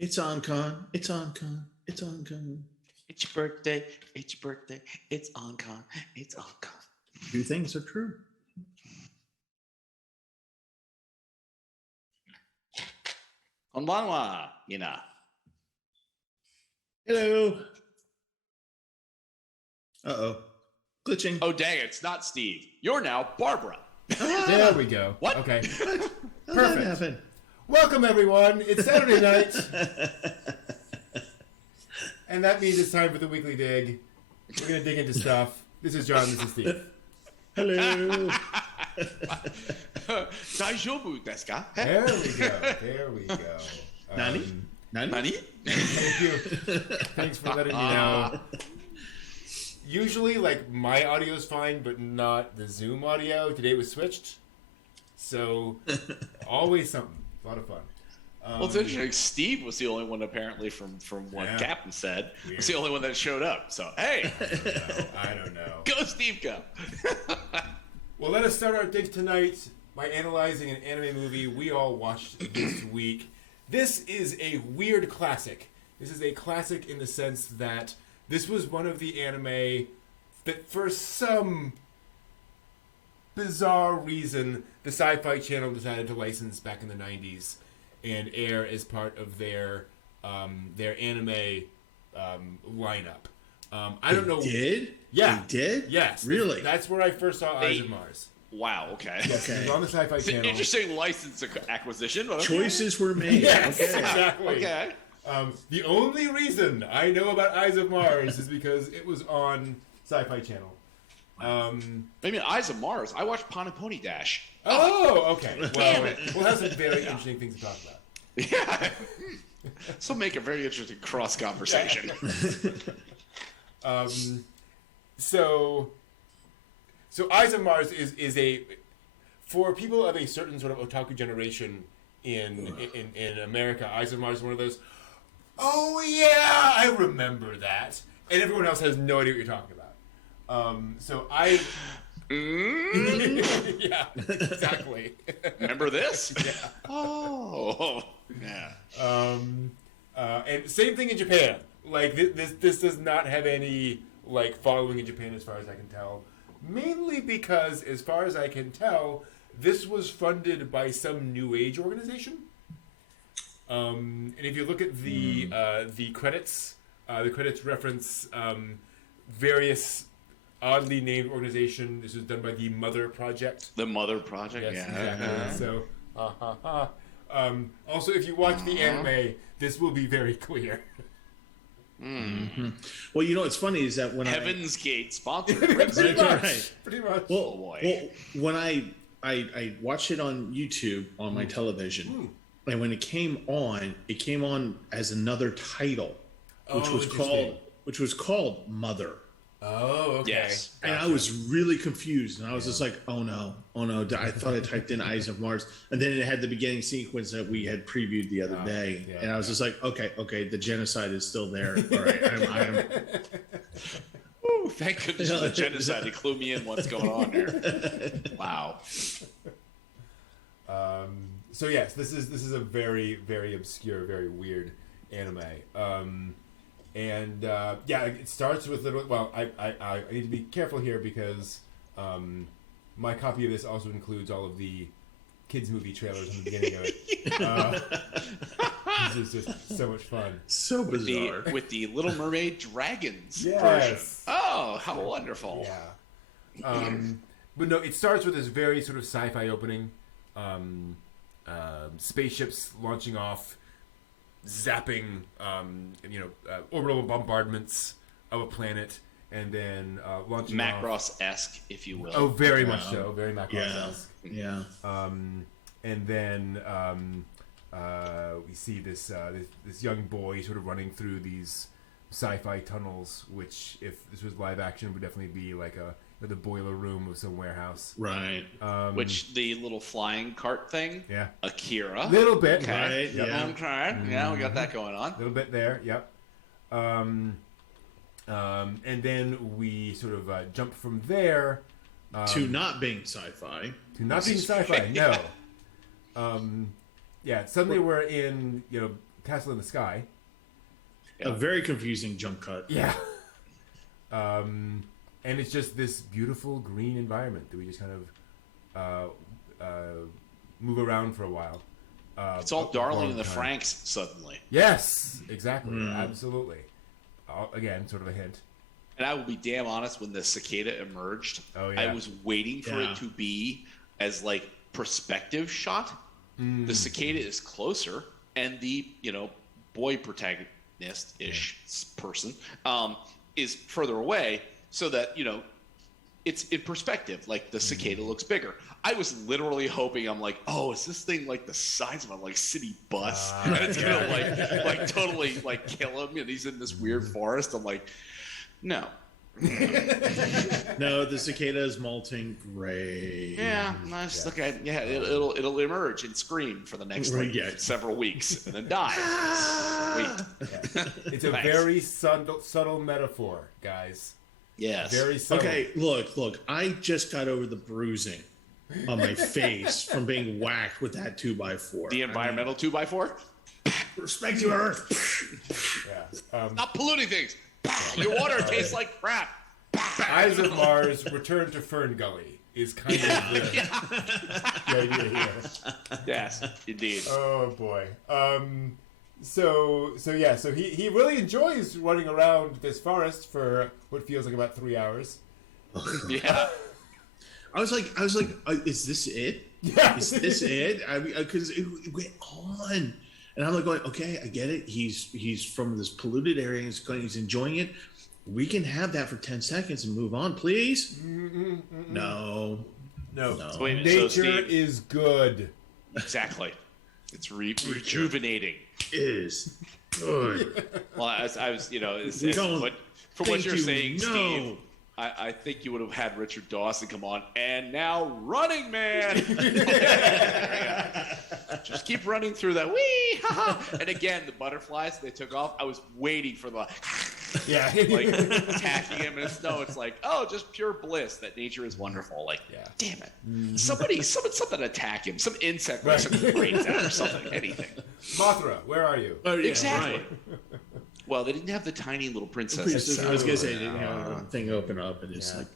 It's on con. It's on con. It's on con. It's your birthday. It's your birthday. It's on con. It's on con. Two things are true. Konbanwa, Ina. Hello. Uh-oh. Glitching. Oh, dang, it's not Steve. You're now Barbara. There we go. What? Okay. How'd Perfect. that happen? Welcome, everyone. It's Saturday night. And that means it's time for the weekly dig. We're going to dig into stuff. This is John. This is Steve. Hello. Daijoubu desu ka? There we go. There we go. Nani? Nani? Nani? Thank you. Thanks for letting me know. Usually, like, my audio is fine, but not the Zoom audio. Today it was switched. So, always something. A lot of fun. Well, it's interesting. Steve was the only one, apparently, from what Yeah. Captain said, Weird. was the only one that showed up. So, hey, I don't know. go Steve, go. Well, let us start our dig tonight by analyzing an anime movie we all watched this week. This is a weird classic. This is a classic in the sense that this was one of the anime that, for some bizarre reason, the Sci-Fi Channel decided to license back in the 90s and air as part of their anime lineup. I don't know. Did? Yeah. They did? Yes. Really? That's where I first saw Eyes of Mars. Wow, okay. Yes, Okay. it was on the Sci-Fi It's an Channel. interesting license acquisition. But okay. Choices were made. Yes, Okay. exactly. Okay. The only reason I know about Eyes of Mars is because it was on Sci-Fi Channel. Maybe Eyes of Mars. I watched Panapony Dash. Oh, okay. Well, it. we'll have some very interesting things to talk about. Yeah. So make a very interesting cross conversation. So Eyes of Mars is a, for people of a certain sort of otaku generation in America, Eyes of Mars is one of those, oh yeah, I remember that. And everyone else has no idea what you're talking about. So I... yeah, exactly. Remember this? Yeah. Oh, yeah. And same thing in Japan. Like this does not have any like following in Japan as far as I can tell. Mainly because, as far as I can tell, this was funded by some New Age organization. And if you look at the credits reference various oddly named organization. This was done by the Mother Project. The Mother Project, Yes, yeah. exactly. So, also, if you watch the anime, this will be very clear. Well, you know what's funny is that when Heaven's Gate sponsored. Pretty much. Right. Pretty much. Oh, boy. Well, when I watched it on YouTube on my television, and when it came on as another title, which was called Mother. Oh, okay. Yes. And I was really confused, and I was just like, "Oh no! I thought I typed in Eyes of Mars, and then it had the beginning sequence that we had previewed the other day, yeah, and I was just like, okay, the genocide is still there. All right, I'm Ooh, thank goodness for the genocide to clue me in what's going on here. Wow. So yes, this is a very, very obscure, very weird anime. And it starts with little. Well, I need to be careful here because my copy of this also includes all of the kids movie trailers in the beginning of it. This is just so much fun. so bizarre. With the Little Mermaid Dragons Yes. version. Oh, how wonderful. Yeah. But no, it starts with this very sort of sci-fi opening. Spaceships launching off, zapping, orbital bombardments of a planet, and then launching off. Macross-esque, if you will. Oh, very much so. Very Yeah, Macross-esque. yeah. And then we see this young boy sort of running through these sci-fi tunnels, which, if this was live action, would definitely be like the boiler room of some warehouse. Right. Which the little flying cart thing. Yeah. Akira. Little bit. Okay. Right, yeah. Okay. Yeah, we got that going on. A little bit there. Yep. And then we sort of jump from there To not being sci-fi. to not being sci-fi. No. Yeah. Suddenly we're in Castle in the Sky. A very confusing jump cut. Yeah. And it's just this beautiful green environment that we just kind of move around for a while. It's all Darling in the Franks suddenly. Yes, exactly. Absolutely. Again, sort of a hint. And I will be damn honest, when the cicada emerged, I was waiting for it to be as like perspective shot. The cicada is closer, and the boy protagonist-ish person is further away, so that it's in perspective. Like the cicada looks bigger. I was literally hoping, I'm like, oh, is this thing like the size of a like city bus, and it's gonna like totally like kill him, and he's in this weird forest. I'm like, no. No, the cicada is molting gray. Yeah, nice. Look at it'll emerge and scream for the next several weeks and then die. Sweet. It's a very subtle metaphor, guys. Yes. Very subtle. Okay, look. I just got over the bruising on my face from being whacked with that 2x4. The environmental 2x4. Respect to Earth. Yeah. Stop polluting things. Your water tastes like crap. Eyes of Mars, Return to Fern Gully is kind of the idea here. Yes, indeed. Oh boy. So he really enjoys running around this forest for what feels like about 3 hours. Yeah. I was like, is this it? Yeah. Is this it? I mean, because it went on, and I'm like going, okay, I get it. He's from this polluted area. He's enjoying it. We can have that for 10 seconds and move on, please. No. So wait a minute, Nature Steve, is good. Exactly. It's rejuvenating. Is good. Well, I was, from what Thank you're you, saying, no. Steve, I think you would have had Richard Dawson come on, and now Running Man. Just keep running through that. Whee! Ha, ha. And again, the butterflies, they took off. I was waiting for the like attacking him in the snow. It's like, oh, just pure bliss that nature is wonderful. Like, damn it. Something attack him. Some insect with some brains out or something. Anything. Mothra, where are you? Oh, yeah, Exactly. Right. Well, they didn't have the tiny little princess. I was gonna say, the thing open up and it's like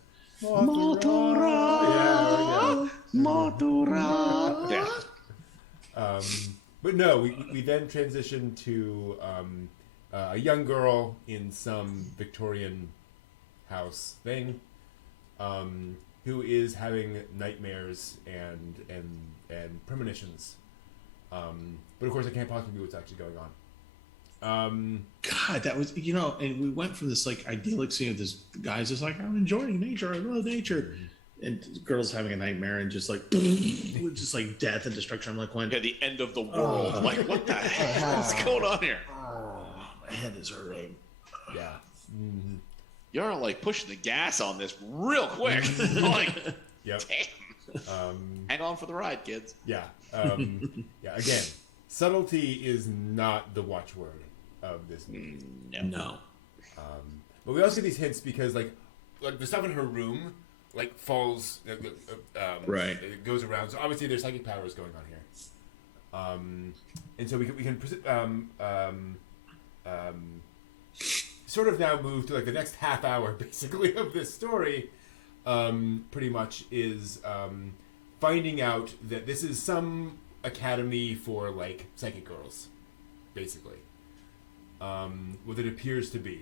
Mothra. Mothra. Yeah. But no, we then transition to a young girl in some Victorian house thing, who is having nightmares and premonitions. But of course, I can't possibly be what's actually going on. God, that was and we went from this like idyllic scene of this guy's just like, I'm enjoying nature, I love nature, and the girl's having a nightmare and just like just like death and destruction. I'm like, Yeah, the end of the world. Like, what the hell is going on here? my head is hurting. Yeah. You're like pushing the gas on this real quick. Like, Yep. damn. Hang on for the ride, kids. Yeah. Yeah. Again, subtlety is not the watchword of this movie. No. But we also get these hints because like the stuff in her room like falls, Right. It goes around. So obviously there's psychic powers going on here. And so we can sort of now move to like the next half hour basically of this story. Pretty much is finding out that this is some academy for like psychic girls, basically. What it appears to be.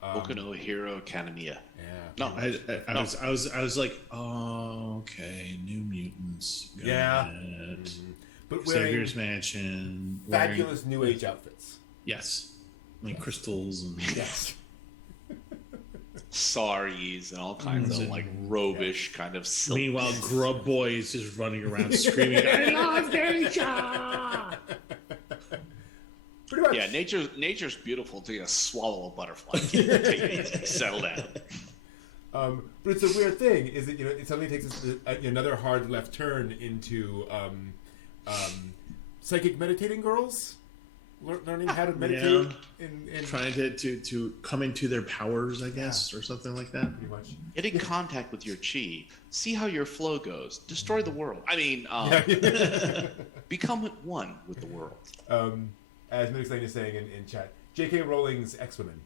Boku no Hero Academia. Yeah. No, I was like, oh, okay, New Mutants. Got Yeah. it. But wearing Xavier's Mansion. fabulous new age outfits. Yes. Like crystals and Yes. saris and all kinds of like robish kind of silk. Meanwhile, Grub Boy is just running around screaming, I love nature! Pretty much. Yeah, nature's beautiful until you swallow a butterfly. Take it easy, settle down. But it's a weird thing, is that it suddenly takes us another hard left turn into psychic meditating girls learning how to meditate in Trying to come into their powers, I guess, or something like that. pretty much. Get in contact with your chi. See how your flow goes. Destroy the world. I mean, become one with the world. as Minixlane is saying in chat, J.K. Rowling's X-Women.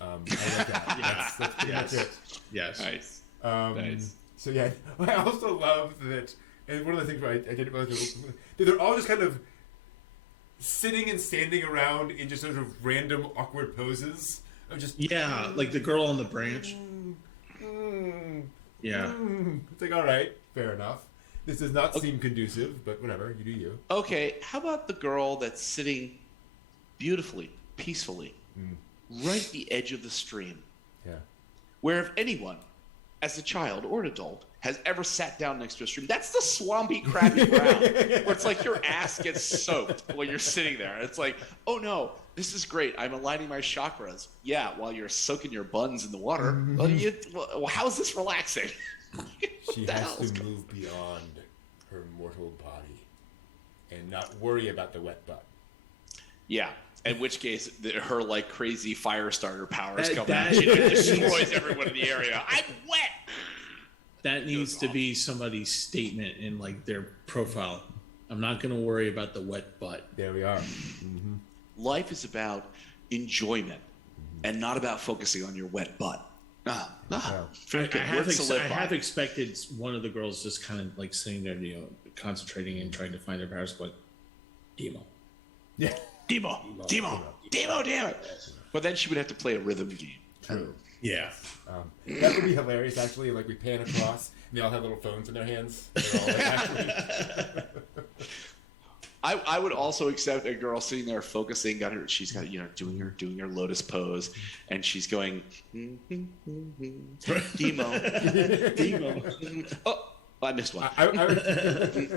I like that. Yes. That's pretty much it. Yes. Nice. Nice. So yeah, I also love that, and one of the things where I didn't realize that they're all just kind of sitting and standing around in just sort of random awkward poses. Of just like the girl on the branch. It's like, all right, fair enough. This does not seem conducive, but whatever, you do you. Okay, how about the girl that's sitting beautifully, peacefully, right at the edge of the stream? Yeah. Where if anyone, as a child or an adult, has ever sat down next to a stream, that's the swampy, crappy ground where it's like your ass gets soaked when you're sitting there. It's like, oh no, this is great. I'm aligning my chakras. Yeah, while you're soaking your buns in the water. Well, how is this relaxing? She has to move beyond her mortal body and not worry about the wet butt. Yeah. In which case, her like crazy fire starter powers come out. She destroys everyone in the area. I'm wet. That needs to be somebody's statement in like their profile. I'm not going to worry about the wet butt. There we are. Life is about enjoyment and not about focusing on your wet butt. I have expected one of the girls just kind of like sitting there, concentrating and trying to find their powers, going, Demo. Yeah. Demo, damn it. But then she would have to play a rhythm game. True. Yeah. That would be hilarious, actually. Like, we pan across, and they all have little phones in their hands. They're all like, actually... I would also accept a girl sitting there focusing on her. She's got doing her lotus pose, and she's going Demo. Oh, I missed one.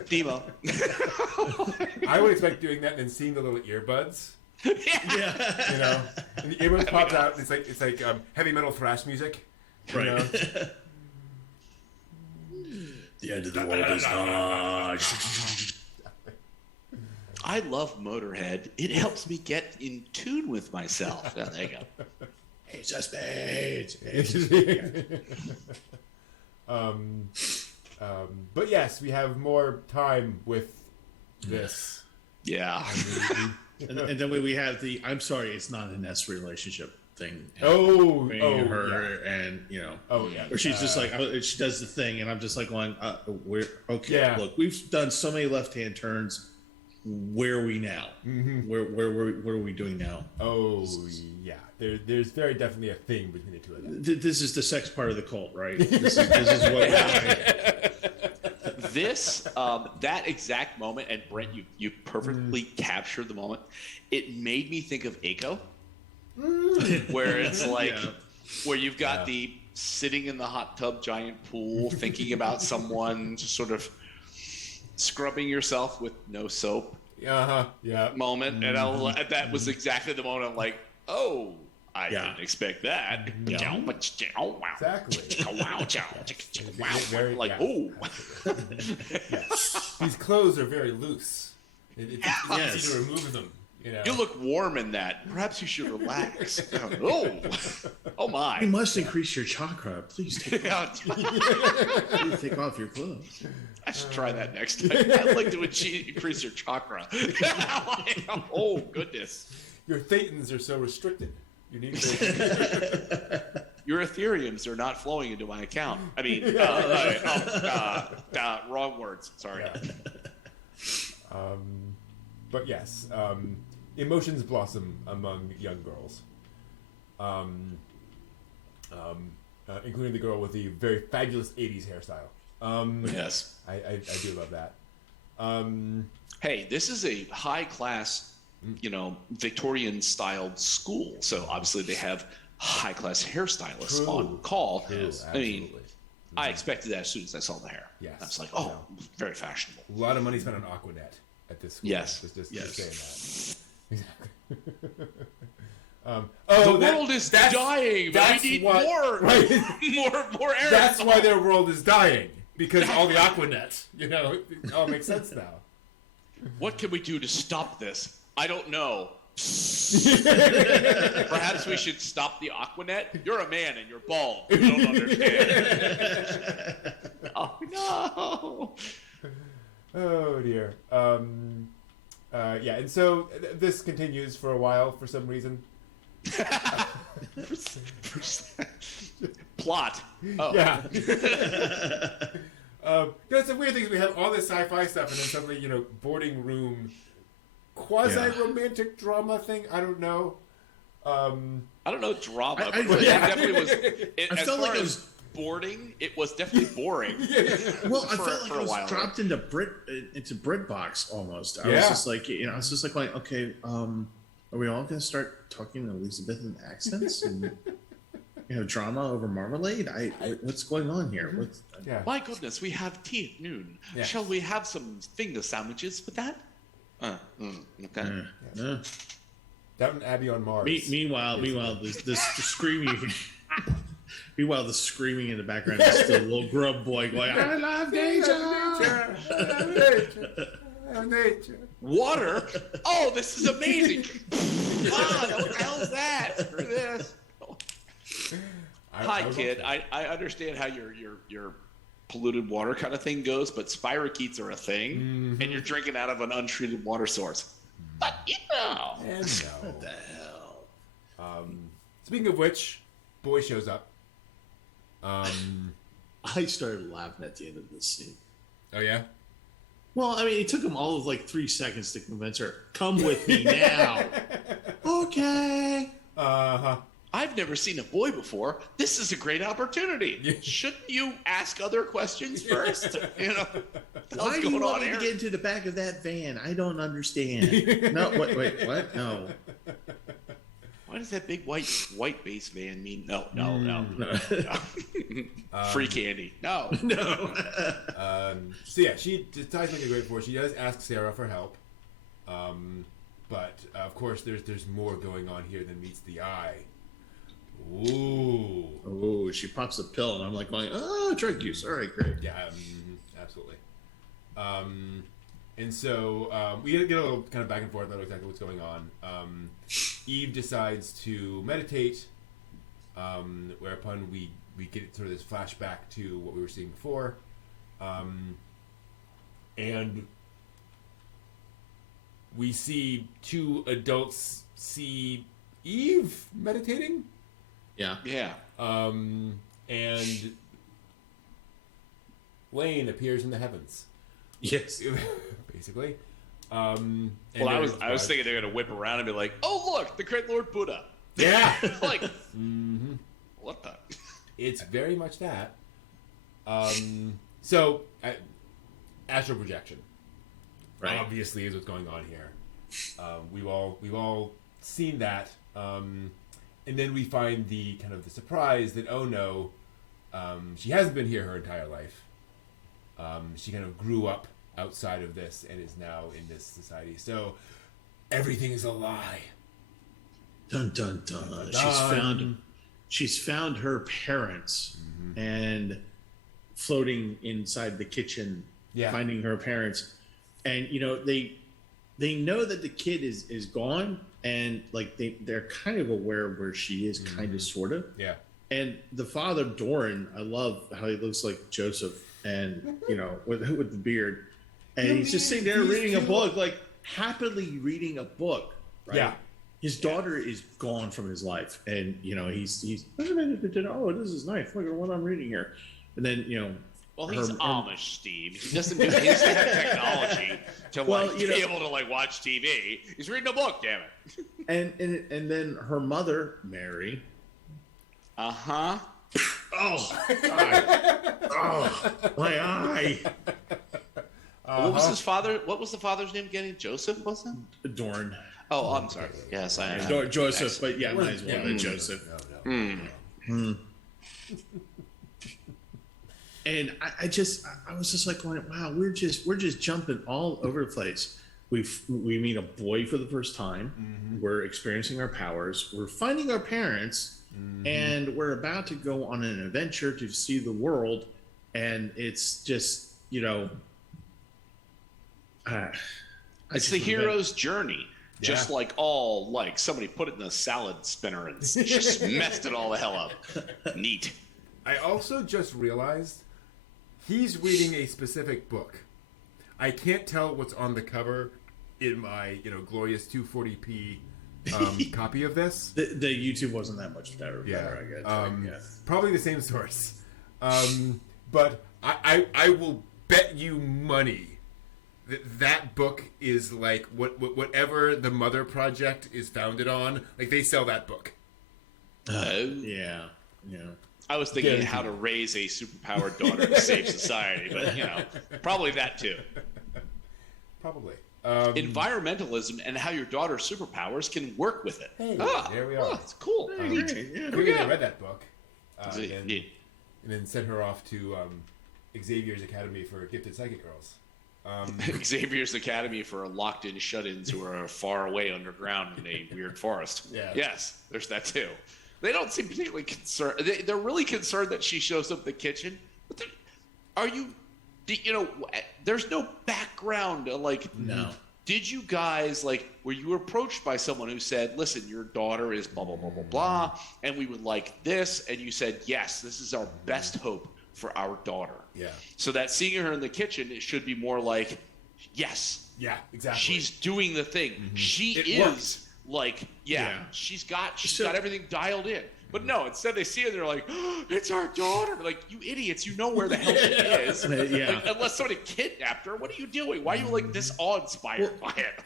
Demo. I would expect doing that and then seeing the little earbuds. Yeah. And the earbuds pops out. And it's like heavy metal thrash music. Right. The end of the world is nigh. I love Motorhead. It helps me get in tune with myself. Oh, there you go. It's a spade. But yes, we have more time with this. Yeah. And then we have the I'm sorry, it's not an S relationship thing. Her and or she's just like she does the thing, and I'm just like going, we're okay. Yeah. Look, we've done so many left-hand turns. Where are we now? What are we doing now? Oh yeah, there's very definitely a thing between the two of them. This is the sex part of the cult, right? This is what we're doing. That exact moment, and Brent, you perfectly captured the moment. It made me think of Aiko, where it's like, where you've got the sitting in the hot tub giant pool, thinking about someone, just sort of scrubbing yourself with no soap moment. And that was exactly the moment I'm like, oh, I didn't expect that. Exactly. Like, oh. These clothes are very loose. It's easy to remove them. You look warm in that. Perhaps you should relax. Oh my! You must increase your chakra. Please take off your clothes. I should try that next time. I'd like to increase your chakra. Oh goodness! Your thetans are so restricted. You need to. Your Ethereums are not flowing into my account. I mean, wrong words. Sorry. Yeah. But yes. Emotions blossom among young girls, including the girl with the very fabulous 80s hairstyle. Yes. I do love that. Hey, this is a high-class, Victorian-styled school, so obviously they have high-class hairstylists on call. True, I mean, I expected that as soon as I saw the hair. Yes. I was like, oh, very fashionable. A lot of money spent on Aquanet at this school. Yes. Just saying that. Exactly. The world is dying. But we need more, right? more air. That's why their world is dying, because all the Aquanet. It all makes sense now. What can we do to stop this? I don't know. Perhaps we should stop the Aquanet. You're a man and you're bald. You don't understand. Oh no. Oh dear. Yeah, and so this continues for a while for some reason. Plot. Oh. Yeah. It's a weird thing. We have all this sci-fi stuff, and then suddenly, boarding room quasi-romantic drama thing. I don't know. I don't know drama. I but it definitely was. I felt like it was boarding. It was definitely boring. Well, I felt like it was dropped into BritBox almost. I was just like, I was just like, going, okay, are we all going to start talking Elizabethan accents and drama over marmalade? What's going on here? My goodness, we have tea at noon. Yeah. Shall we have some finger sandwiches with that? Okay. Downton Abbey on Mars. Meanwhile, the screaming. Meanwhile, the screaming in the background is still a little grub boy going, "I love nature, nature." Water? Oh, this is amazing! God, what the hell's that? Screw this. Hi, kid. I understand how your polluted water kind of thing goes, but spirochetes are a thing, and you're drinking out of an untreated water source. But what the hell? Speaking of which, boy shows up. I started laughing at the end of this scene. Oh yeah. Well, I mean, it took him all of like 3 seconds to convince her, "Come with me now." Okay. I've never seen a boy before. This is a great opportunity. Shouldn't you ask other questions first? Why do you want me to get into the back of that van? I don't understand. No, wait, what? No. What does that big white base van mean? No. Free candy. No. So yeah, she decides to make a great for. She does ask Sarah for help, but of course there's more going on here than meets the eye. Ooh, she pops a pill, and I'm like going, drug use. All right, great. Yeah, absolutely. And so we get a little kind of back and forth about exactly what's going on. Eve decides to meditate, whereupon we get sort of this flashback to what we were seeing before. And we see 2 adults see Eve meditating. Yeah. And Lane appears in the heavens. Yes. Basically. I was thinking they're gonna whip around and be like, "Oh look, the great Lord Buddha." Yeah. Like, what the? It's very much that. So, astral projection, right, obviously is what's going on here. We've all seen that, and then we find the kind of the surprise that she hasn't been here her entire life. She kind of grew up outside of this and is now in this society. So everything is a lie. Dun dun dun. She's found her parents and floating inside the kitchen, finding her parents, and they know that the kid is gone, and like they're kind of aware of where she is, kind of, sort of. Yeah. And the father, Doran, I love how he looks like Joseph, and with the beard, and he's just sitting there reading a book, like happily reading a book. Right? Yeah. His daughter is gone from his life, and he's oh, this is nice. Look at what I'm reading here, and then well, he's Amish, Steve. He doesn't have technology to be able to watch TV. He's reading a book, damn it. And then her mother, Mary. Oh, God. Oh, my eye. What was his father? What was the father's name again? Joseph, wasn't it? Dorn. Oh, I'm sorry. Yes, I am. Joseph, but yeah, might as well be Joseph. No. And I was just like going, wow, we're just jumping all over the place. We meet a boy for the first time. We're experiencing our powers. We're finding our parents, and we're about to go on an adventure to see the world. And it's just it's the hero's journey. Yeah. Just like somebody put it in a salad spinner and just messed it all the hell up. Neat. I also just realized he's reading a specific book. I can't tell what's on the cover in my glorious 240p copy of this. The YouTube wasn't that much better. I guess. Probably the same source. But I will bet you money that book is like whatever the Mother Project is founded on. Like they sell that book. Yeah. I was thinking how to raise a superpowered daughter to save society, but probably that too. Probably. Environmentalism and how your daughter's superpowers can work with it. Hey, there we are. Oh, it's cool. I read that book. And then sent her off to Xavier's Academy for Gifted Psychic Girls. Xavier's Academy for locked-in shut-ins who are far away underground in a weird forest. Yeah. Yes, there's that too. They don't seem particularly concerned. They're really concerned that she shows up in the kitchen. But there's no background. No. Did you guys, were you approached by someone who said, listen, your daughter is blah, blah, blah, blah, blah, and we would like this, and you said, yes, this is our best hope for our daughter. Yeah. So that seeing her in the kitchen, it should be more like, yes. Yeah, exactly. She's doing the thing. Mm-hmm. She works. She's got everything dialed in. But no, instead they see her and they're like, oh, it's our daughter. Like, you idiots, you know where the hell she is. Unless somebody kidnapped her, what are you doing? Why are you this awe-inspired by it?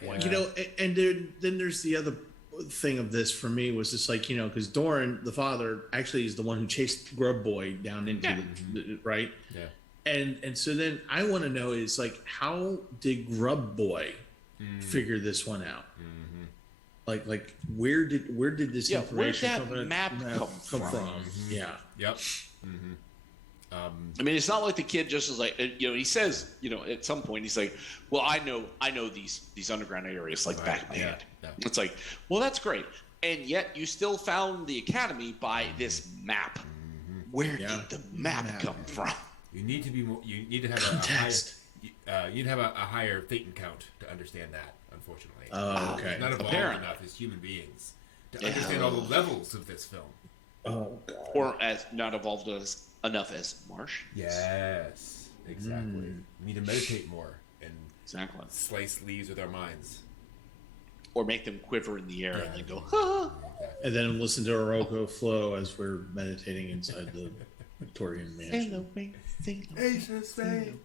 And then there's the other thing of this for me was just because Doran, the father, actually is the one who chased Grub Boy down into the right? Yeah. And so then I want to know is how did Grub Boy figure this one out? Like where did this information come from? Map come from? Mm-hmm. Yeah. Yep. Mm-hmm. I mean, it's not like the kid just is he says, at some point he's like, well, I know these underground areas back of my hand. Yeah. It's like, well, that's great. And yet you still found the academy by this map. Mm-hmm. Where did the map come from? You need to be more, you need to have you need to have a higher Thetan count to understand that, unfortunately. Oh, okay. Not evolved enough as human beings to understand all the levels of this film. Oh, God. Or as not evolved enough as Marsh. Yes, exactly. We need to meditate more and slice leaves with our minds. Or make them quiver in the air and then go, ha! And then listen to Oroko flow as we're meditating inside the Victorian mansion. Ace of spades.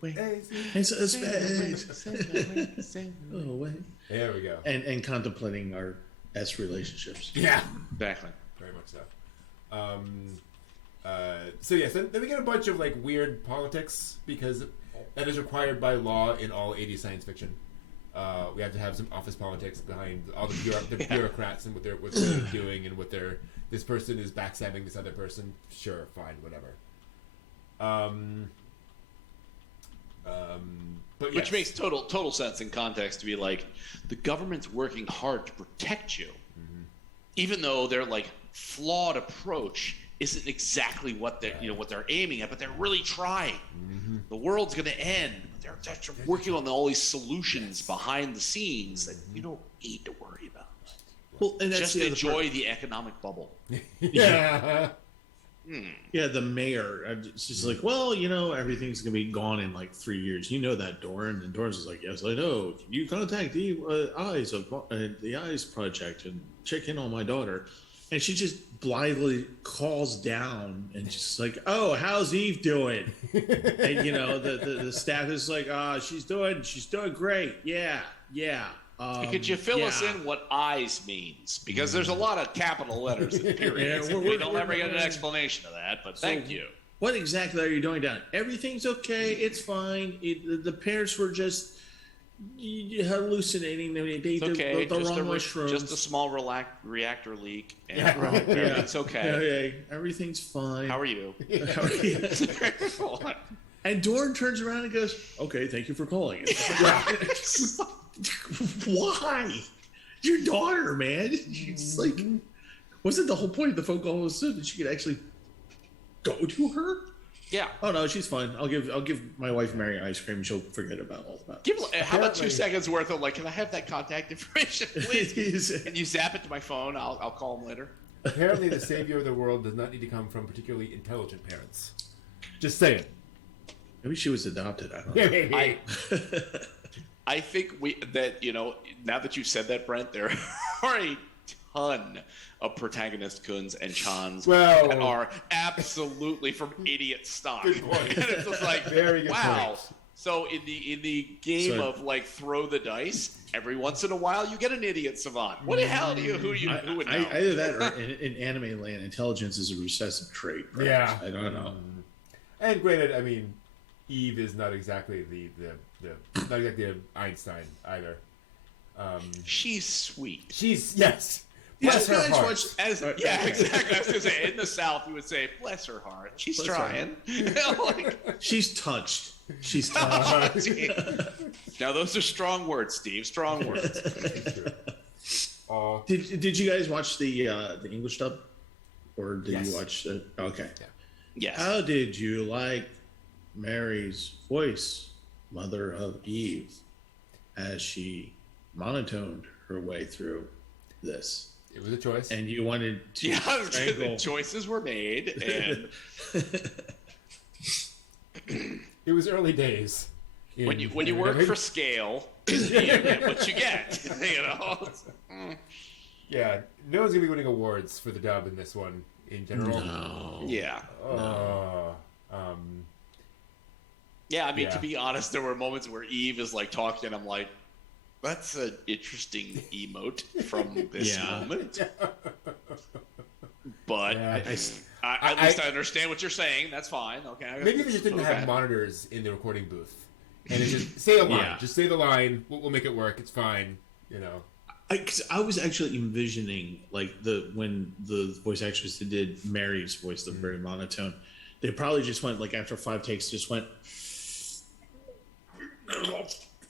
Ace of spades. Oh, wait. There we go. And contemplating our relationships. Yeah. Exactly. Very much so. Then we get a bunch of weird politics because that is required by law in all 80s science fiction. We have to have some office politics behind all the bureaucrats and what they're doing and this person is backstabbing this other person. Sure, fine, whatever. But which makes total sense in context to be the government's working hard to protect you, even though their flawed approach isn't exactly what they're aiming at, but they're really trying. Mm-hmm. The world's going to end. They're working on all these solutions behind the scenes that you don't need to worry about. Well, and that's just enjoy the economic bubble. Yeah. Yeah, the mayor. She's like, well, everything's gonna be gone in 3 years. You know that, Doran. And Doran's just like, yes, I know. You contact the E.Y.E.S project and check in on my daughter. And she just blithely calls down and just like, oh, how's Eve doing? And the staff is like, she's doing great. Yeah. Could you fill us in what eyes means? Because there's a lot of capital letters in periods. We don't ever get an explanation of that, but thank you. What exactly are you doing down? Everything's okay. It's fine. The parents were just hallucinating. They okay. The wrong mushrooms. Just a small reactor leak. And everything's okay. Everything's fine. How are you? And Doran turns around and goes, okay, thank you for calling. Why? Your daughter, man. It's wasn't the whole point of the phone call was so that she could actually go to her? Yeah. Oh no, she's fine. I'll give my wife Mary ice cream and she'll forget about all that. How about 2 seconds worth of can I have that contact information, please? And you zap it to my phone. I'll call him later. Apparently, the savior of the world does not need to come from particularly intelligent parents. Just saying. Maybe she was adopted. I don't know. I think now that you've said that, Brent, there are a ton of protagonist Kuns and Chans that are absolutely from idiot stock. Good point. And it's just like, very good wow. point. So in the game of like throw the dice, every once in a while you get an idiot savant. What the hell who would know? Either that or in anime land, intelligence is a recessive trait. Perhaps. Yeah, I don't know. And granted, I mean, Eve is not exactly the not exactly Einstein either. She's sweet. Yes. Bless her heart. Exactly. I was going to say, in the South, you would say, bless her heart. She's trying. She's touched. She's touched. Now, those are strong words, Steve. Strong words. Did you guys watch the English dub? Or did you watch the... Okay. Yeah. Yes. How did you like Mary's voice, mother of Eve, as she monotoned her way through this? It was a choice. And you wanted to the choices were made, and it was early days. When you work for scale, you get what you get. Yeah, no one's gonna be winning awards for the dub in this one in general. No. Yeah. Yeah, I mean, to be honest, there were moments where Eve is like talking, and I'm like, that's an interesting emote from this moment. But at least I understand what you're saying. That's fine. Okay. Maybe they just didn't have monitors in the recording booth, and it just say a line. Yeah. Just say the line. We'll make it work. It's fine. I was actually envisioning like when the voice actress that did Mary's voice, the very monotone, they probably just went like after 5 takes, just went,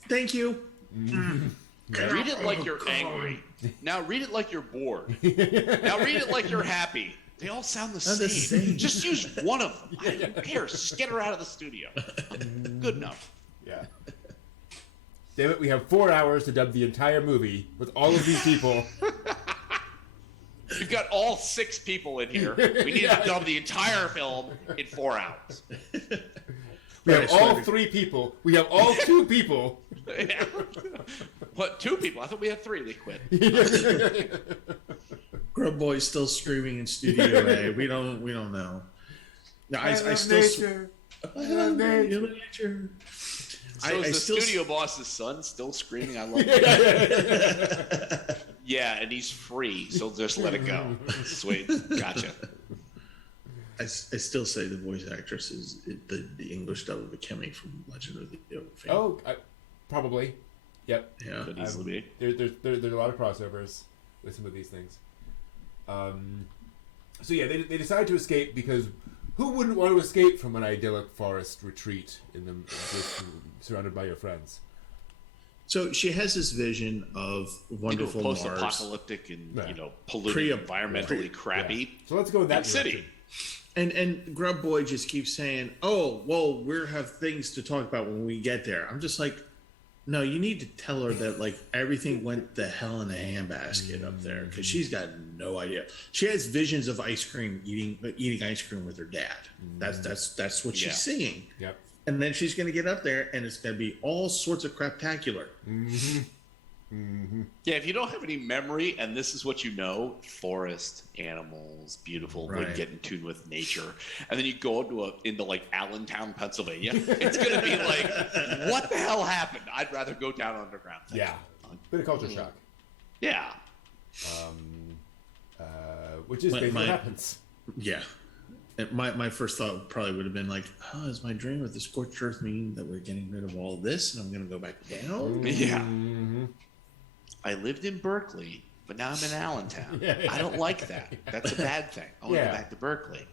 thank you. Read it like you're angry. Now read it like you're bored. Now read it like you're happy. They all sound the same. Just use one of them. Who cares? Just get her out of the studio. Good enough. Yeah. Damn it, we have 4 hours to dub the entire movie with all of these people. We've got all 6 people in here. We need to dub the entire film in 4 hours. We have all 3 people. We have all 2 people. Yeah. What, 2 people? I thought we had 3. They quit. Grub Boy's still screaming in Studio A. We don't know. No, I still nature. I love nature. So is the studio boss's son still screaming, I love you? Yeah, and he's free, so just let it go. Sweet. Gotcha. I still say the voice actress is the English dub of Akemi from Legend of the Fame. Oh, probably. Yep. Yeah. Could easily be. There's a lot of crossovers with some of these things. So yeah, they decided to escape because who wouldn't want to escape from an idyllic forest retreat surrounded by your friends? So she has this vision of wonderful post-apocalyptic and polluted, environmentally crappy. Yeah. So let's go in that city. And Grub Boy just keeps saying, "Oh, well, we have things to talk about when we get there." I'm just like, no, you need to tell her that like everything went the hell in a handbasket up there because she's got no idea. She has visions of ice cream eating ice cream with her dad. That's what she's seeing. Yep. And then she's going to get up there, and it's going to be all sorts of craptacular. Mm-hmm. Mm-hmm. Yeah, if you don't have any memory, and this is what you know: forest, animals, beautiful, would get in tune with nature, and then you go into like Allentown, Pennsylvania, it's going to be like, what the hell happened? I'd rather go down underground. Yeah, bit of culture shock. Yeah. Which is basically what happens. Yeah. My first thought probably would have been like, oh, is my dream of the scorched earth mean that we're getting rid of all of this and I'm going to go back down? Yeah. Mm-hmm. I lived in Berkeley, but now I'm in Allentown. I don't like that. That's a bad thing. I want to go back to Berkeley.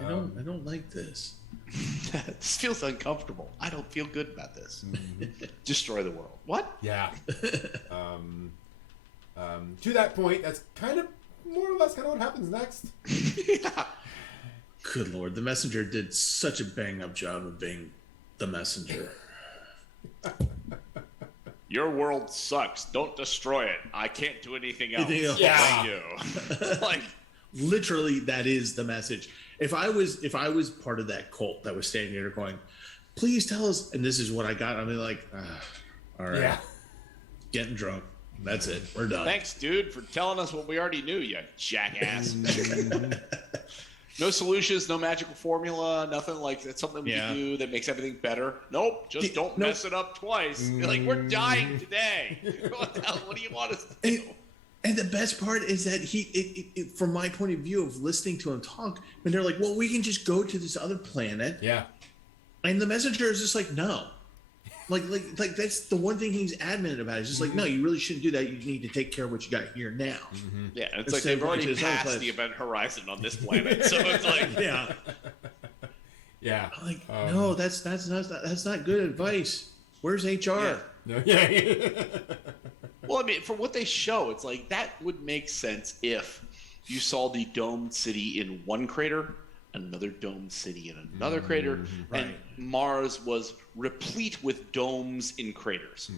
I don't like this. This feels uncomfortable. I don't feel good about this. Mm-hmm. Destroy the world. What? Yeah. To that point, that's kind of more or less kind of what happens next. Yeah. Good Lord, the messenger did such a bang-up job of being the messenger. Your world sucks. Don't destroy it. I can't do anything else. Yeah. Thank you. Like, literally, that is the message. If I was part of that cult that was standing there going, please tell us, and this is what I got, I'd be like, All right. Yeah. Getting drunk. That's it. We're done. Thanks, dude, for telling us what we already knew, you jackass. No solutions, no magical formula, nothing like that's something we can do that makes everything better. Nope, just don't mess it up twice. You're like, we're dying today. What the hell? What do you want us to do? And the best part is that from my point of view of listening to him talk, and they're like, well, we can just go to this other planet. Yeah. And the messenger is just like, no. Like that's the one thing he's adamant about. He's just like, no, you really shouldn't do that. You need to take care of what you got here now. Mm-hmm. Yeah, and it's like they've already passed the event horizon on this planet, so it's like, yeah. Like, no, that's not good advice. Where's HR? Yeah. Well, I mean, from what they show, it's like that would make sense if you saw the domed city in one crater, another domed city in another crater, and Mars was replete with domes in craters.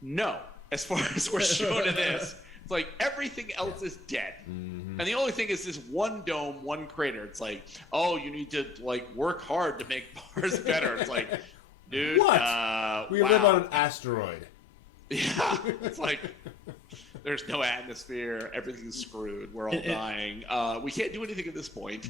No, as far as we're shown in this, it's like everything else is dead. And the only thing is this one dome, one crater. It's like, oh, you need to like work hard to make Mars better. It's like, dude, what? We live on an asteroid. Yeah, it's like there's no atmosphere. Everything's screwed. We're all dying. We can't do anything at this point.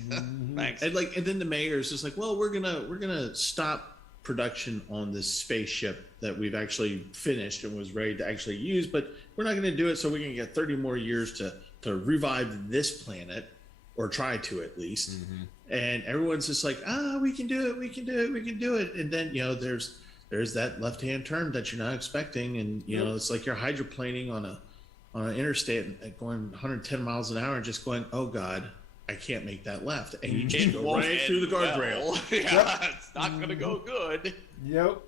Thanks. And then the mayor is just like, well, we're gonna stop production on this spaceship that we've actually finished and was ready to actually use, but we're not going to do it. So we're going to get 30 more years to revive this planet, or try to at least. And everyone's just like, we can do it. We can do it. We can do it. And then there's that left-hand turn that you're not expecting, and it's like you're hydroplaning on an interstate and going 110 miles an hour and just going, oh God, I can't make that left, and you just go right through the guardrail. It's not gonna go good. Yep.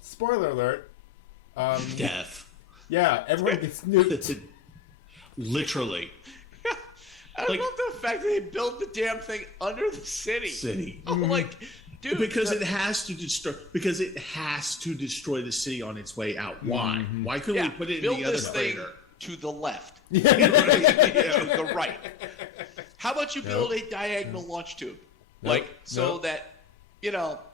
Spoiler alert. Death. Yeah, everyone gets nuked. Literally. I love the fact that they built the damn thing under the city. I'm like, dude, because it has to destroy. Because it has to destroy the city on its way out. Why? Why couldn't we put it in the other crater? To the left, to the right. How about you build a diagonal launch tube, that you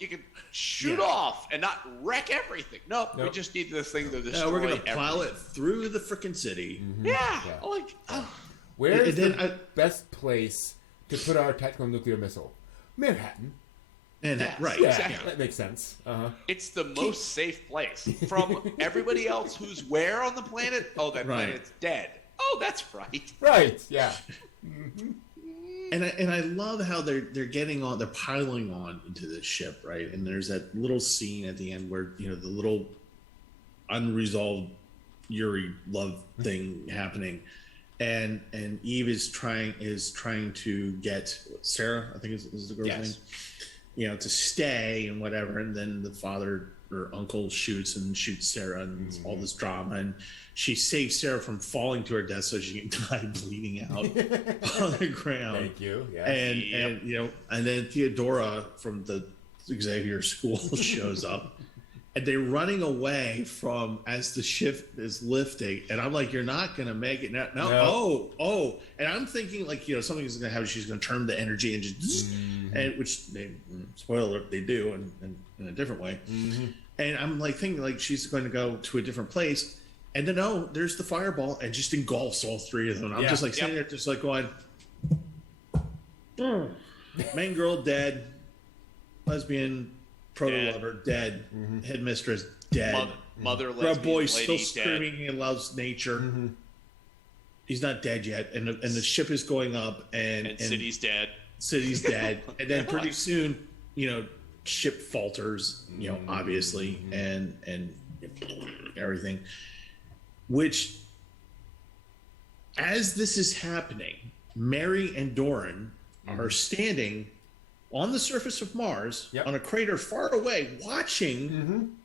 can shoot off and not wreck everything. We just need this thing to destroy. We're gonna plow it through the freaking city. Where is the best place to put our tactical nuclear missile? Manhattan. Right. Yeah, exactly. That makes sense. It's the most safe place from everybody else who's where on the planet. Oh, that planet's dead. Oh, that's right. Right. Yeah. And I love how they're piling on into this ship, right? And there's that little scene at the end where the little unresolved Yuri love thing happening, and Eve is trying to get Sarah, I think is the girl's name, to stay and whatever, and then the father or uncle shoots Sarah, and all this drama, and she saves Sarah from falling to her death so she can die bleeding out on the ground. Thank you. Yeah. And then Theodora from the Xavier School shows up, and they're running away from as the ship is lifting, and I'm like, you're not gonna make it now. No. And I'm thinking like something's gonna happen. She's gonna turn the energy and just and which they spoiler they do in a different way. And I'm like thinking like she's going to go to a different place, and then there's the fireball and just engulfs all three of them. I'm just like sitting there just like going, main girl dead, lesbian proto lover dead, headmistress dead, mother lesbian boy lady still dead. screaming he loves nature. He's not dead yet, and the ship is going up, and city's dead. City's dead, and then pretty soon, ship falters, obviously, and everything. Which, as this is happening, Mary and Doran are standing on the surface of Mars on a crater far away, watching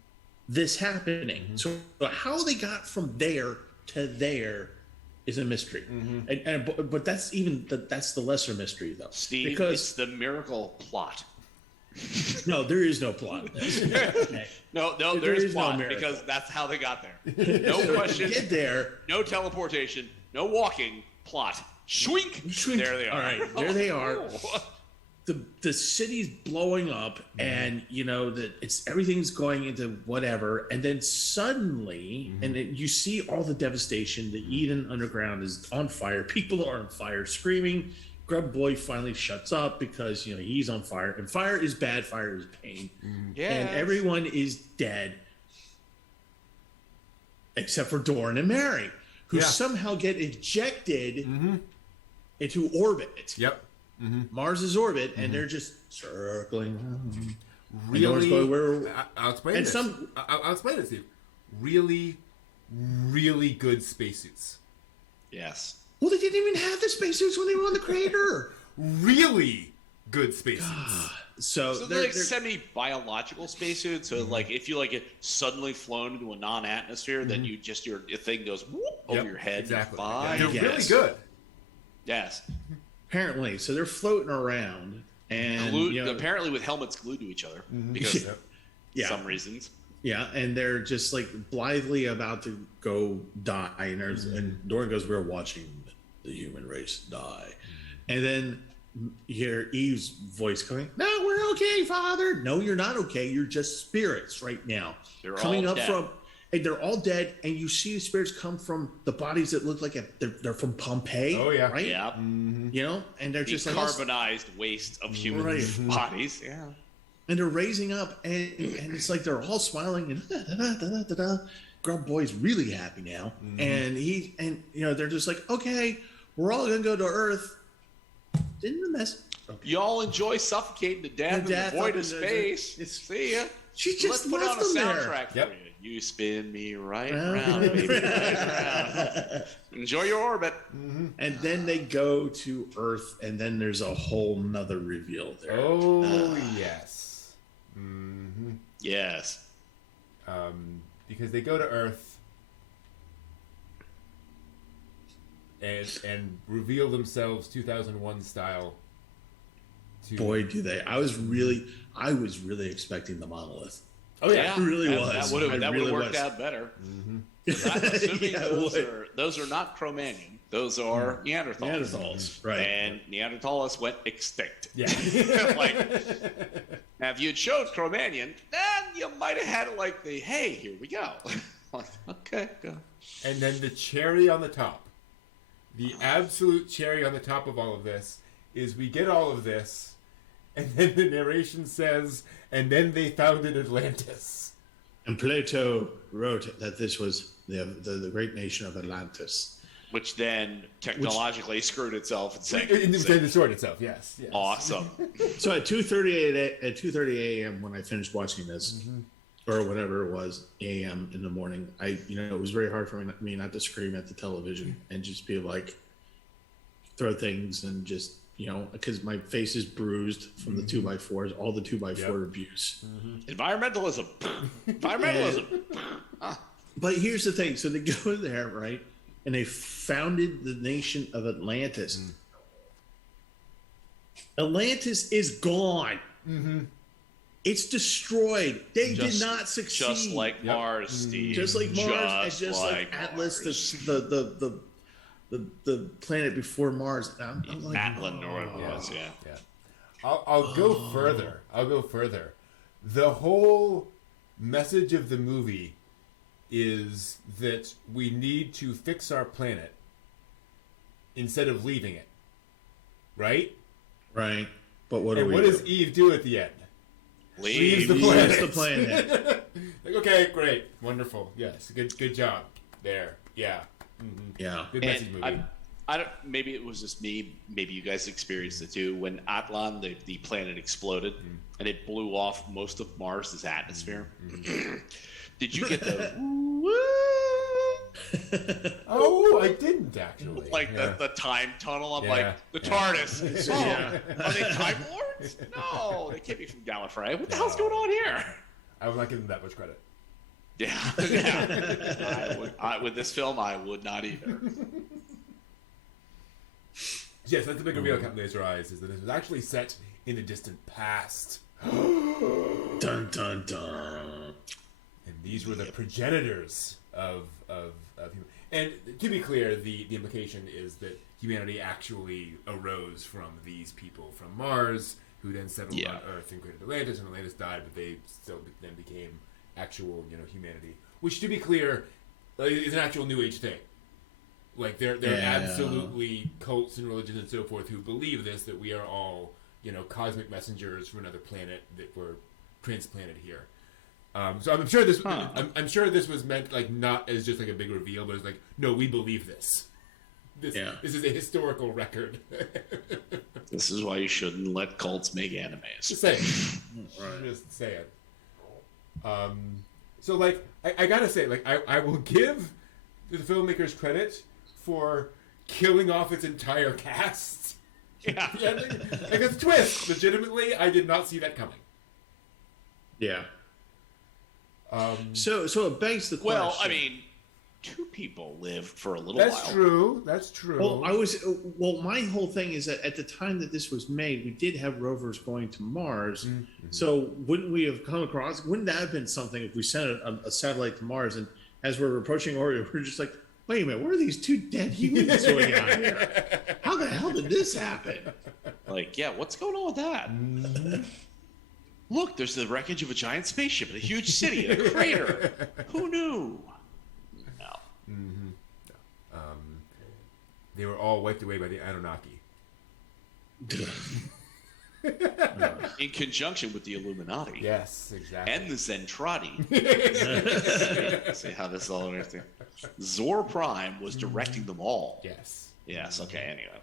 this happening. So how they got from there to there is a mystery, but that's the lesser mystery though, Steve, because it's the miracle plot. No, there is no plot. Okay. No, there is plot because that's how they got there. No question. Get there. No teleportation. No walking. Plot. Shwink. There they are. All right, there they are. the city's blowing up, and that everything's going into whatever, and then suddenly, you see all the devastation. The Eden Underground is on fire. People are on fire, screaming. Grub Boy finally shuts up because he's on fire, and fire is bad. Fire is pain, and everyone is dead except for Doran and Mary, who somehow get ejected into orbit. Yep. Mars's orbit, and they're just circling around. Really, going, I'll explain this. I'll explain it, Steve. Really, really good spacesuits. Yes. Well, they didn't even have the spacesuits when they were on the crater. Really good spacesuits. So they're like semi-biological spacesuits. So like if you get suddenly flown into a non-atmosphere, then your thing goes whoop, over your head. Exactly. They're really good. Yes. Apparently, so they're floating around, and apparently with helmets glued to each other because some reasons. Yeah, and they're just like blithely about to go die, and Doran goes, "We're watching the human race die," and then you hear Eve's voice coming, "No, we're okay, Father. No, you're not okay. You're just spirits right now. They're coming all up dead. and they're all dead, and you see the spirits come from the bodies that look like they're from Pompeii. Oh yeah, right? Yeah, and they're just carbonized waste of human bodies. Yeah, and they're raising up, and it's like they're all smiling, and Grub Boy's really happy now, and they're just like, okay, we're all gonna go to Earth. Didn't the mess? Okay. Y'all enjoy suffocating to death in the void of space. See ya. She just Let's put on a soundtrack there. for you. You spin me right around, baby, right around. Enjoy your orbit. And then they go to Earth, and then there's a whole nother reveal there. Oh, yes. Yes. Because they go to Earth and reveal themselves 2001 style. Boy, do they. I was really expecting the monolith. Oh yeah, it really was. That would have worked out better. I'm assuming those are not Cro-Magnon. Those are Neanderthals. Right? And Neanderthals went extinct. Yeah. Now if you'd showed Cro-Magnon, then you might have had hey, here we go. Okay, go. And then the cherry on the top, the absolute cherry on the top of all of this, is we get all of this. And then the narration says, and then they founded Atlantis. And Plato wrote that this was the great nation of Atlantis. Which then technologically screwed itself and sank. It destroyed itself, yes. Awesome. So at 2:30 a.m. when I finished watching this, or whatever it was, a.m. in the morning, it was very hard for me not to scream at the television and just be like, throw things and just, because my face is bruised from the 2x4s, all the 2x4 abuse. Environmentalism. But here's the thing. So they go there, right? And they founded the nation of Atlantis. Atlantis is gone. It's destroyed. They did not succeed. Just like Mars, Steve. Just like Mars, and just like Atlas, the planet before Mars. I'm like, Atlan or whatever it was, yeah. I'll go further. The whole message of the movie is that we need to fix our planet instead of leaving it. Right? Right. But what does Eve do at the end? Leaves the planet. Okay, great. Wonderful. Yes. Good job. There. Yeah. Yeah. Good message movie. I don't. Maybe it was just me. Maybe you guys experienced it too. When Atlan, the planet exploded, and it blew off most of Mars's atmosphere. Did you get the? Oh, I didn't actually. The time tunnel. I'm like the TARDIS. Are they Time Lords? No, they can't be from Gallifrey. What the hell's going on here? I would not give them that much credit. Yeah. With this film, I would not either. Yes, that's the big reveal Captain Laser Eyes, is that it was actually set in the distant past. Dun dun dun. And these were the progenitors of human. And to be clear, the implication is that humanity actually arose from these people from Mars who then settled on Earth and created Atlantis, and Atlantis died, but they still then became actual, humanity. Which, to be clear, is an actual New Age thing. Like, there are absolutely cults and religions and so forth who believe this, that we are all, cosmic messengers from another planet that were transplanted here. So I'm sure this. I'm sure this was meant like not as just like a big reveal, but it's like, no, we believe this. This is a historical record. This is why you shouldn't let cults make animes. Just say it. Right. Just say it. So like I gotta say, like I will give the filmmakers credit for killing off its entire cast. Yeah. Like it's a twist. Legitimately, I did not see that coming. Yeah. So it begs the question. Well, I mean, 2 people lived for a little while. That's true. Well, my whole thing is that at the time that this was made, we did have rovers going to Mars. Mm-hmm. So wouldn't we have come across? Wouldn't that have been something if we sent a satellite to Mars, and as we're approaching Orion, we're just like, wait a minute, where are these 2 dead humans going on here? How the hell did this happen? Like, yeah, what's going on with that? Mm-hmm. Look, there's the wreckage of a giant spaceship in a huge city in a crater. Who knew? No. Mm-hmm. They were all wiped away by the Anunnaki. In conjunction with the Illuminati. Yes, exactly. And the Zentradi. See how this all works. Zor Prime was directing them all. Yes. Yes, okay, anyway.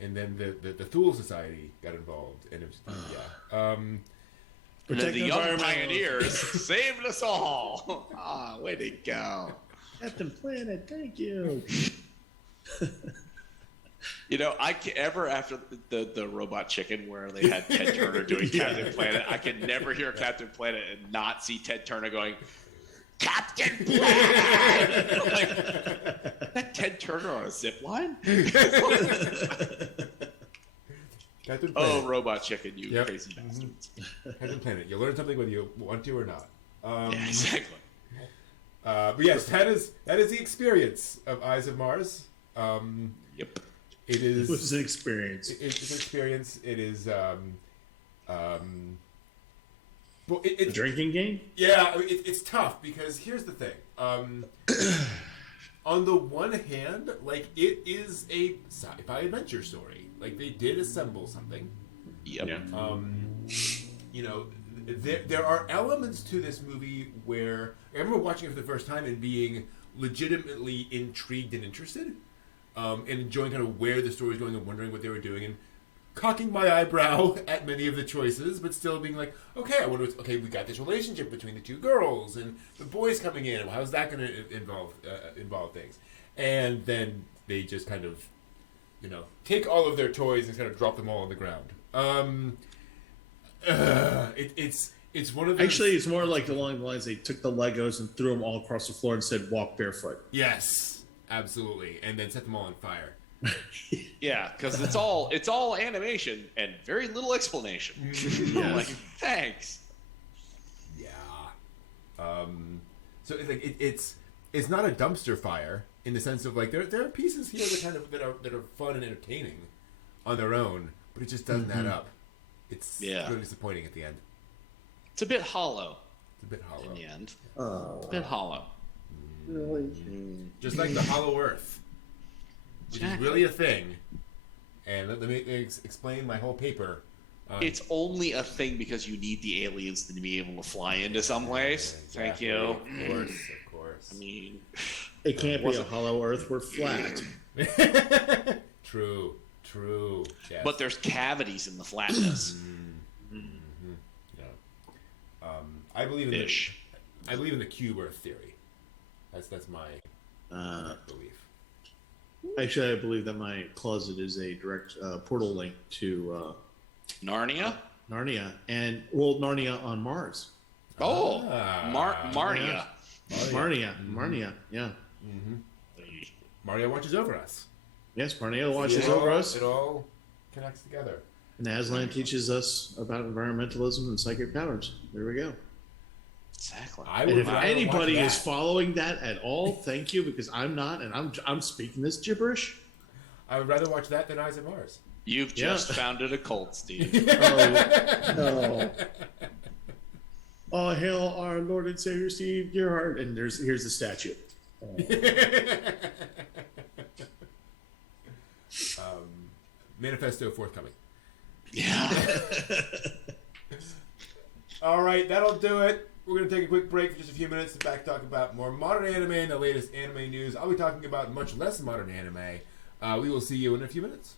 And then the Thule Society got involved, and it was and then the young pioneers saved us all. Way to go, Captain Planet! Thank you. After the Robot Chicken, where they had Ted Turner doing Captain Planet, I can never hear Captain Planet and not see Ted Turner going, Captain Planet! Like, that Ted Turner on a zip line? Captain Planet. Oh, Robot Chicken, you crazy bastards. Captain Planet. You learn something whether you want to or not. Yeah, exactly. But yes, that is the experience of Eyes of Mars. Yep. It was an experience. It's an experience. It is well, a drinking game? Yeah, it's tough because here's the thing. On the one hand, like, it is a sci-fi adventure story. Like, they did assemble something. Yep. Yeah. There are elements to this movie where I remember watching it for the first time and being legitimately intrigued and interested, and enjoying kind of where the story was going and wondering what they were doing, and cocking my eyebrow at many of the choices, but still being like, okay, I wonder. We got this relationship between the 2 girls and the boys coming in. How's that going to involve things? And then they just kind of, take all of their toys and kind of drop them all on the ground. It's one of those... Actually, it's more like along the lines they took the Legos and threw them all across the floor and said, "Walk barefoot." Yes, absolutely, and then set them all on fire. Yeah, because it's all animation and very little explanation. Yes. Like, thanks. Yeah. So it's not a dumpster fire in the sense of like there are pieces here that are fun and entertaining on their own, but it just doesn't add up. It's really disappointing at the end. It's a bit hollow. It's a bit hollow in the end. It's a bit hollow. Really? Just like the Hollow Earth. Which is really a thing. And let me explain my whole paper. It's only a thing because you need the aliens to be able to fly into some place. Exactly. Thank you. Of course. I mean... It can't be a hollow Earth. We're flat. True. Yes. But there's cavities in the flatness. Yeah. I believe in the cube Earth theory. That's my belief. Actually, I believe that my closet is a direct portal link to Narnia. Narnia, and Narnia on Mars. Oh, Marnia. Marnia. Yeah. Mm-hmm. Mario watches over us. Yes, Marnia watches over us. It all connects together. And Aslan teaches us about environmentalism and psychic powers. There we go. Exactly. And if anybody is following that at all, thank you, because I'm not, and I'm speaking this gibberish. I would rather watch that than Eyes of Mars. You've just founded a cult, Steve. Oh, no. Oh, hail our Lord and Savior Steve Gerhardt. And here's the statue. Oh. Manifesto forthcoming. Yeah. All right, that'll do it. We're going to take a quick break for just a few minutes and back talk about more modern anime and the latest anime news. I'll be talking about much less modern anime. We will see you in a few minutes.